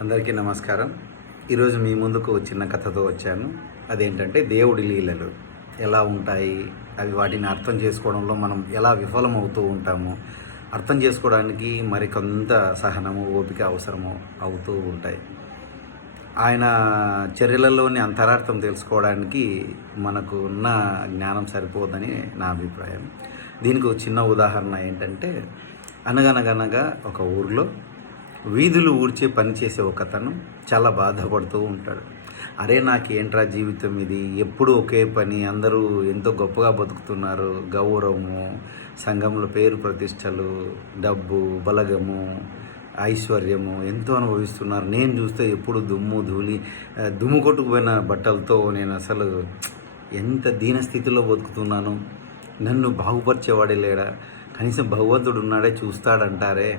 అందరికీ నమస్కారం. ఈరోజు మీ ముందుకు చిన్న కథతో వచ్చాను. అదేంటంటే దేవుడి లీలలు ఎలా ఉంటాయి, అవి వాటిని అర్థం చేసుకోవడంలో మనం ఎలా విఫలమవుతూ ఉంటాము, అర్థం చేసుకోవడానికి మరికొంత సహనము, ఓపిక అవసరము అవుతూ ఉంటాయి. ఆయన చర్యలలోని అంతరార్థం తెలుసుకోవడానికి మనకు ఉన్న జ్ఞానం సరిపోదని నా అభిప్రాయం. దీనికి ఒక చిన్న ఉదాహరణ ఏంటంటే, అనగనగనగా ఒక ఊరిలో వీధులు ఊడ్చే పని చేసే ఒకతను చాలా బాధపడుతూ ఉంటాడు. అరే నాకేంట్రా జీవితం ఇది, ఎప్పుడు ఒకే పని, అందరూ ఎంతో గొప్పగా బతుకుతున్నారు, గౌరవము, సంఘంలో పేరు ప్రతిష్టలు, డబ్బు, బలగము, ఐశ్వర్యము ఎంతో అనుభవిస్తున్నారు. నేను చూస్తే ఎప్పుడు దుమ్ము ధూళి, దుమ్ము కొట్టుకుపోయిన బట్టలతో నేను అసలు ఎంత దీనస్థితిలో బతుకుతున్నాను. నన్ను బాగుపరిచేవాడే లేడా, కనీసం భగవంతుడు ఉన్నాడే చూస్తాడంటారే,